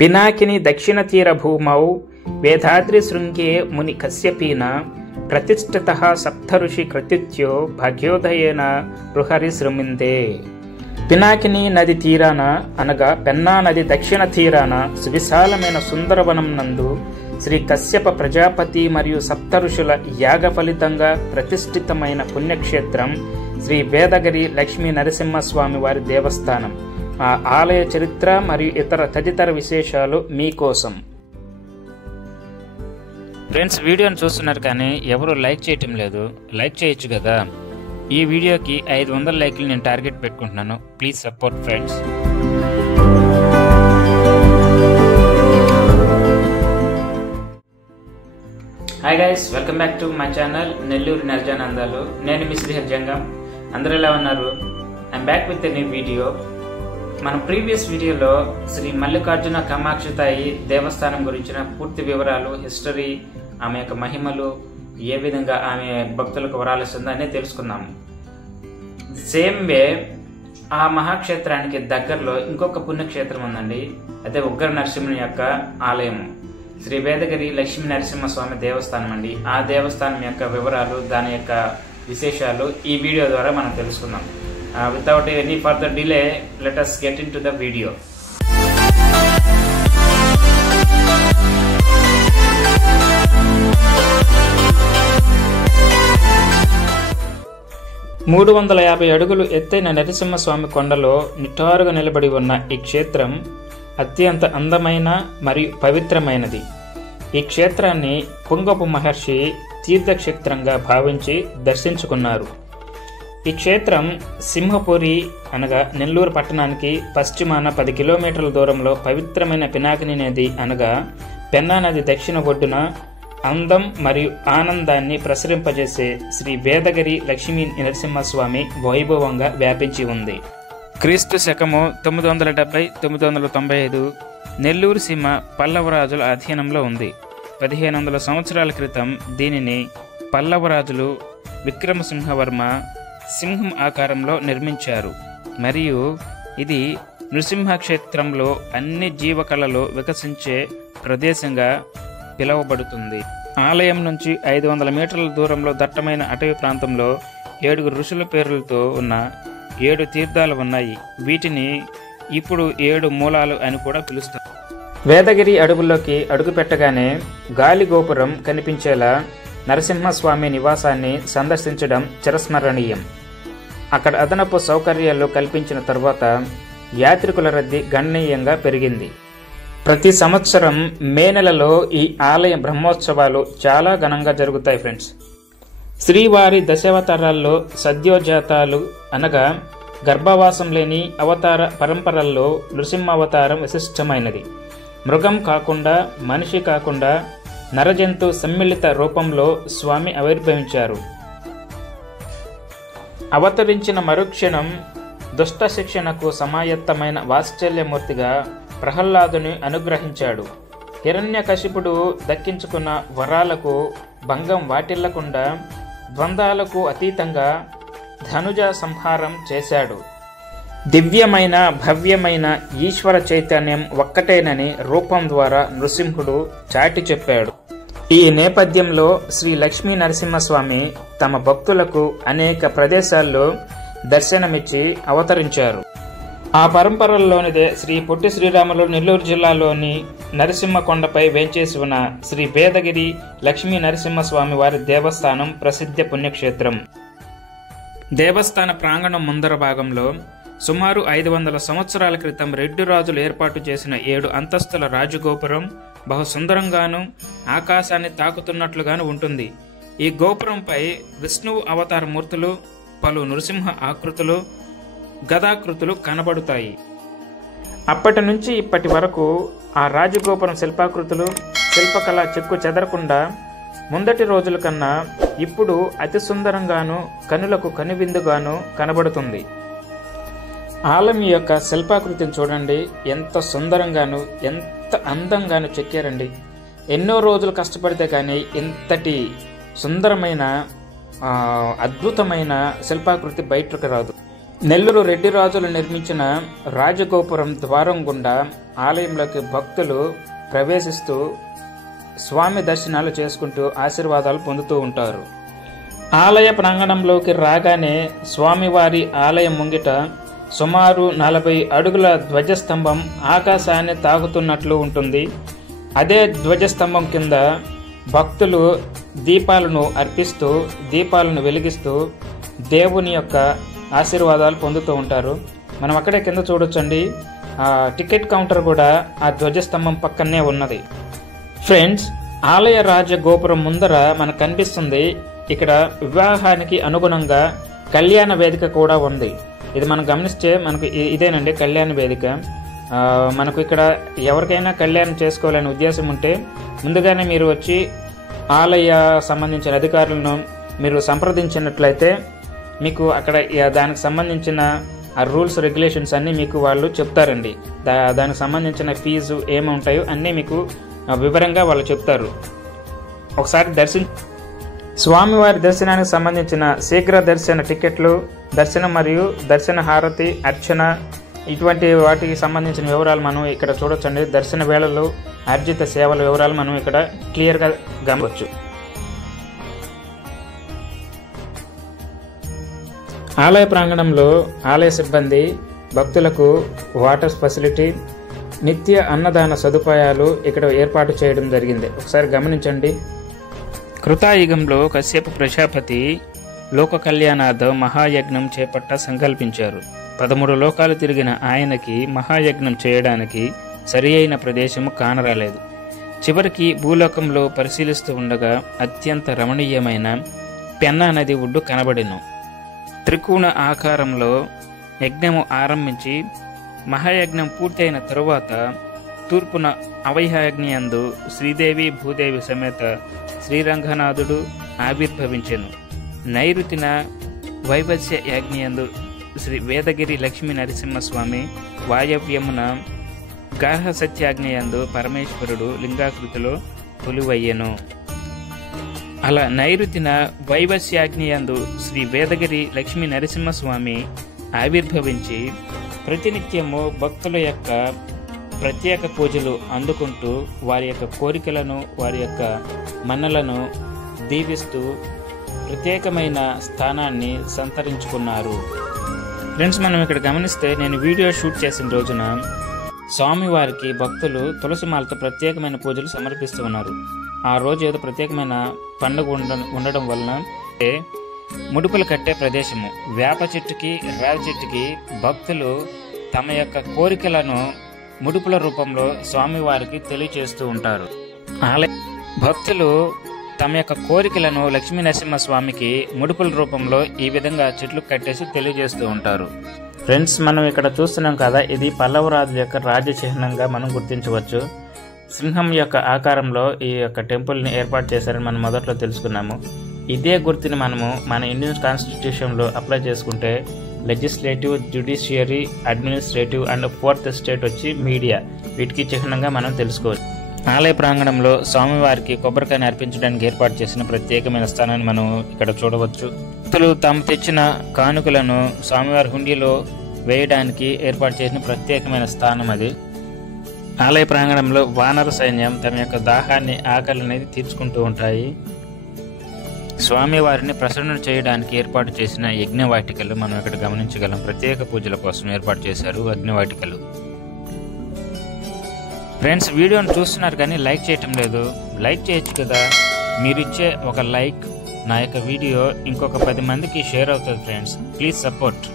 పినాకిని దక్షిణ తీర భూమౌ వేదాద్రి శృంగే ముని కశ్యపీన ప్రతిష్ఠితః సప్తఋషి కృత్యుత్యో భాగ్యోదయేన బృహరి శృమిందే. పినాకిని నది తీరాన అనగా పెన్నా నది దక్షిణ తీరాన సువిశాలమైన సుందరవనం నందు శ్రీ కశ్యప ప్రజాపతి మరియు సప్తఋషుల యాగ ఫలితంగా ప్రతిష్ఠితమైన పుణ్యక్షేత్రం శ్రీ వేదగిరి లక్ష్మీ నరసింహస్వామి వారి దేవస్థానం. ఆ ఆలయ చరిత్ర మరియు ఇతర తదితర విశేషాలు మీకోసం. ఫ్రెండ్స్, వీడియోని చూస్తున్నారు కానీ ఎవరు లైక్ చేయటం లేదు. లైక్ చేయొచ్చు కదా. ఈ వీడియోకి 500 లైక్లు నేను టార్గెట్ పెట్టుకుంటున్నాను. Please support friends. Hi guys, welcome back to my channel Nellore నిర్జానందాలు. నేను మీ శ్రీహర్ జంగం. అందరూ ఎలా ఉన్నారు? I'm back with a new video. మన ప్రీవియస్ వీడియోలో శ్రీ మల్లికార్జున కామాక్షితాయి దేవస్థానం గురించిన పూర్తి వివరాలు, హిస్టరీ, ఆమె యొక్క మహిమలు, ఏ విధంగా ఆమె భక్తులకు వరాలిస్తుందో అని తెలుసుకున్నాము. సేమ్ వే ఆ మహాక్షేత్రానికి దగ్గరలో ఇంకొక పుణ్యక్షేత్రం ఉందండి. అదే ఉగ్ర నరసింహుని యొక్క ఆలయం, శ్రీ వేదగిరి లక్ష్మీ నరసింహస్వామి దేవస్థానం అండి. ఆ దేవస్థానం యొక్క వివరాలు, దాని యొక్క విశేషాలు ఈ వీడియో ద్వారా మనం తెలుసుకుందాం. Without any further delay, let us get into the video. మూడు 350 అడుగులు ఎత్తైన నరసింహస్వామి కొండలో నిటారుగా నిలబడి ఉన్న ఈ క్షేత్రం అత్యంత అందమైన మరియు పవిత్రమైనది. ఈ క్షేత్రాన్ని పుంగపు మహర్షి తీర్థక్షేత్రంగా భావించి దర్శించుకున్నారు. ఈ క్షేత్రం సింహపురి అనగా నెల్లూరు పట్టణానికి పశ్చిమాన 10 కిలోమీటర్ల దూరంలో పవిత్రమైన పినాకిని నది అనగా పెన్నా నది దక్షిణ ఒడ్డున అందం మరియు ఆనందాన్ని ప్రసరింపజేసే శ్రీ వేదగిరి లక్ష్మీ నరసింహస్వామి వైభవంగా వ్యాపించి ఉంది. క్రీస్తు శకము 970-995 నెల్లూరు సీమ పల్లవరాజుల అధీనంలో ఉంది. 1500 సంవత్సరాల క్రితం దీనిని పల్లవరాజులు విక్రమసింహవర్మ సింహం ఆకారంలో నిర్మించారు మరియు ఇది నృసింహ క్షేత్రంలో అన్ని జీవకళలో వికసించే ప్రదేశంగా పిలువబడుతుంది. ఆలయం నుంచి 500 మీటర్ల దూరంలో దట్టమైన అటవీ ప్రాంతంలో 7 ఋషుల పేర్లతో ఉన్న 7 తీర్థాలు ఉన్నాయి. వీటిని ఇప్పుడు 7 మూలాలు అని కూడా పిలుస్తారు. వేదగిరి అడవుల్లోకి అడుగు పెట్టగానే గాలి గోపురం కనిపించేలా నరసింహస్వామి నివాసాన్ని సందర్శించడం చిరస్మరణీయం. అక్కడ అదనపు సౌకర్యాలు కల్పించిన తర్వాత యాత్రికుల రద్దీ గణనీయంగా పెరిగింది. ప్రతి సంవత్సరం మే నెలలో ఈ ఆలయ బ్రహ్మోత్సవాలు చాలా ఘనంగా జరుగుతాయి ఫ్రెండ్స్. శ్రీవారి దశావతారాల్లో సద్యోజాతాలు అనగా గర్భవాసం లేని అవతార పరంపరల్లో నృసింహావతారం విశిష్టమైనది. మృగం కాకుండా, మనిషి కాకుండా నరజంతు సమ్మిళిత రూపంలో స్వామి ఆవిర్భవించారు. అవతరించిన మరుక్షణం దుష్ట శిక్షణకు సమాయత్తమైన వాత్సల్యమూర్తిగా ప్రహ్లాదుని అనుగ్రహించాడు. హిరణ్యకశిపుడు దక్కించుకున్న వరాలకు భంగం వాటిల్లకుండా ద్వంద్వాలకు అతీతంగా ధనుజ సంహారం చేశాడు. దివ్యమైన భవ్యమైన ఈశ్వర చైతన్యం ఒక్కటేనని రూపం ద్వారా నృసింహుడు చాటి చెప్పాడు. ఈ నేపథ్యంలో శ్రీ లక్ష్మీ నరసింహస్వామి తమ భక్తులకు అనేక ప్రదేశాల్లో దర్శనమిచ్చి అవతరించారు. ఆ పరంపరలోనిదే శ్రీ పొట్టి శ్రీరాములు నెల్లూరు జిల్లాలోని నరసింహ కొండపై వేంచేసి ఉన్న శ్రీ వేదగిరి లక్ష్మీ నరసింహస్వామి వారి దేవస్థానం ప్రసిద్ధ పుణ్యక్షేత్రం. దేవస్థాన ప్రాంగణం ముందర భాగంలో సుమారు 500 సంవత్సరాల క్రితం రెడ్డి రాజులు ఏర్పాటు చేసిన 7 అంతస్తుల రాజగోపురం బహు సుందరంగాను ఆకాశాన్ని తాకుతున్నట్లుగాను ఉంటుంది. ఈ గోపురంపై విష్ణువు అవతార మూర్తులు, పలు నృసింహ ఆకృతులు, గదాకృతులు కనబడుతాయి. అప్పటి నుంచి ఇప్పటి వరకు ఆ రాజగోపురం శిల్పాకృతులు, శిల్పకళ చెక్కు చెదరకుండా ముందటి రోజుల కన్నా ఇప్పుడు అతి సుందరంగాను కనులకు కనువిందుగాను కనబడుతుంది. ఆలయం యొక్క శిల్పాకృతిని చూడండి, ఎంత సుందరంగాను ఎంత అందంగాను చెక్కారండి. ఎన్నో రోజులు కష్టపడితే కానీ ఇంతటి సుందరమైన అద్భుతమైన శిల్పాకృతి బయటకు రాదు. నెల్లూరు రెడ్డి రాజులు నిర్మించిన రాజగోపురం ద్వారం గుండా ఆలయంలోకి భక్తులు ప్రవేశిస్తూ స్వామి దర్శనాలు చేసుకుంటూ ఆశీర్వాదాలు పొందుతూ ఉంటారు. ఆలయ ప్రాంగణంలోకి రాగానే స్వామివారి ఆలయం ముంగిట సుమారు 40 అడుగుల ధ్వజస్తంభం ఆకాశాన్ని తాకుతున్నట్లు ఉంటుంది. అదే ధ్వజస్తంభం కింద భక్తులు దీపాలను అర్పిస్తూ దీపాలను వెలిగిస్తూ దేవుని యొక్క ఆశీర్వాదాలు పొందుతూ ఉంటారు. మనం అక్కడే కింద చూడొచ్చండి, టికెట్ కౌంటర్ కూడా ఆ ధ్వజస్తంభం పక్కనే ఉన్నది. ఫ్రెండ్స్, ఆలయ రాజగోపురం ముందర మనకు కనిపిస్తుంది ఇక్కడ వివాహానికి అనుగుణంగా కళ్యాణ వేదిక కూడా ఉంది. ఇది మనం గమనిస్తే మనకు ఇదేనండి కళ్యాణ వేదిక. మనకు ఇక్కడ ఎవరికైనా కళ్యాణం చేసుకోవాలనే ఉద్దేశం ఉంటే ముందుగానే మీరు వచ్చి ఆలయ సంబంధించిన అధికారులను మీరు సంప్రదించినట్లయితే మీకు అక్కడ దానికి సంబంధించిన ఆ రూల్స్ రెగ్యులేషన్స్ అన్నీ మీకు వాళ్ళు చెప్తారండి. దానికి సంబంధించిన ఫీజు ఏముంటాయో అన్నీ మీకు వివరంగా వాళ్ళు చెప్తారు. ఒకసారి స్వామివారి దర్శనానికి సంబంధించిన శీఘ్ర దర్శన టికెట్లు, దర్శనం మరియు దర్శన హారతి, అర్చన ఇటువంటి వాటికి సంబంధించిన వివరాలు మనం ఇక్కడ చూడొచ్చండి. దర్శన వేళలు, ఆర్జిత సేవల వివరాలు మనం ఇక్కడ క్లియర్గా గమనించవచ్చు. ఆలయ ప్రాంగణంలో ఆలయ సిబ్బంది భక్తులకు వాటర్ ఫెసిలిటీ, నిత్య అన్నదాన సదుపాయాలు ఇక్కడ ఏర్పాటు చేయడం జరిగింది. ఒకసారి గమనించండి. కృతాయుగంలో కశ్యప ప్రజాపతి లోక కళ్యాణార్థం మహాయజ్ఞం చేపట్ట సంకల్పించారు. 13 లోకాలు తిరిగిన ఆయనకి మహాయజ్ఞం చేయడానికి సరి అయిన ప్రదేశము కానరాలేదు. చివరికి భూలోకంలో పరిశీలిస్తూ ఉండగా అత్యంత రమణీయమైన పెన్నా నది ఒడ్డు కనబడెను. త్రికోణ ఆకారంలో యజ్ఞము ఆరంభించి మహాయజ్ఞం పూర్తయిన తరువాత తూర్పున అవైహాగ్నియందు శ్రీదేవి భూదేవి సమేత శ్రీరంగనాథుడు ఆవిర్భవించెను. నైరుతిన వైవస్య యాజ్ఞయందు శ్రీ వేదగిరి లక్ష్మీ నరసింహస్వామి, వాయవ్యమున గార్హ సత్యాగ్నియందు పరమేశ్వరుడు లింగాకృతిలో కొలువయ్యెను. అలా నైరుతిన వైవస్యాగ్నియందు శ్రీ వేదగిరి లక్ష్మీ నరసింహస్వామి ఆవిర్భవించి ప్రతినిత్యము భక్తుల యొక్క ప్రత్యేక పూజలు అందుకుంటూ వారి యొక్క కోరికలను, వారి యొక్క మన్నలను దీవిస్తూ ప్రత్యేకమైన స్థానాన్ని సంతరించుకున్నారు. ఫ్రెండ్స్, మనం ఇక్కడ గమనిస్తే నేను వీడియో షూట్ చేసిన రోజున స్వామివారికి భక్తులు తులసిమాలతో ప్రత్యేకమైన పూజలు సమర్పిస్తూ ఉన్నారు. ఆ రోజు ఏదో ప్రత్యేకమైన పండుగ ఉండడం వలన ముడుపులు కట్టే ప్రదేశము, వేప చెట్టుకి రావి చెట్టుకి భక్తులు తమ యొక్క కోరికలను ముడుపుల రూపంలో స్వామివారికి తెలియచేస్తూ ఉంటారు. భక్తులు తమ యొక్క కోరికలను లక్ష్మీ నరసింహస్వామికి ముడుపుల రూపంలో ఈ విధంగా చెట్లు కట్టేసి తెలియజేస్తూ ఉంటారు. ఫ్రెండ్స్, మనం ఇక్కడ చూస్తున్నాం కదా, ఇది పల్లవ రాజు యొక్క రాజ్య చిహ్నంగా మనం గుర్తించవచ్చు. సింహం యొక్క ఆకారంలో ఈ యొక్క టెంపుల్ని ఏర్పాటు చేశారని మనం మొదట్లో తెలుసుకున్నాము. ఇదే గుర్తుని మనము మన ఇండియన్ కాన్స్టిట్యూషన్లో అప్లై చేసుకుంటే legislative, judiciary, administrative and 4th state వచ్చి మీడియా, వీటికి చిహ్నంగా మనం తెలుసుకోవచ్చు. ఆలయ ప్రాంగణంలో స్వామివారికి కొబ్బరికాయని అర్పించడానికి ఏర్పాటు చేసిన ప్రత్యేకమైన స్థానాన్ని మనం ఇక్కడ చూడవచ్చు. భక్తులు తాము తెచ్చిన కానుకలను స్వామివారి హుండీలో వేయడానికి ఏర్పాటు చేసిన ప్రత్యేకమైన స్థానం అది. ఆలయ ప్రాంగణంలో వానర సైన్యం తమ యొక్క దాహాన్ని, ఆకలిని తీర్చుకుంటూ ఉంటాయి. స్వామివారిని ప్రసన్న చేయడానికి ఏర్పాటు చేసిన యజ్ఞవాటికలు మనం ఇక్కడ గమనించగలం. ప్రత్యేక పూజల కోసం ఏర్పాటు చేశారు అగ్నివాటికలు. ఫ్రెండ్స్, వీడియోని చూస్తున్నారు కానీ లైక్ చేయటం లేదు. లైక్ చేయొచ్చు కదా. మీరిచ్చే ఒక లైక్ నా యొక్క వీడియో ఇంకొక 10 మందికి షేర్ అవుతుంది. Friends, please support.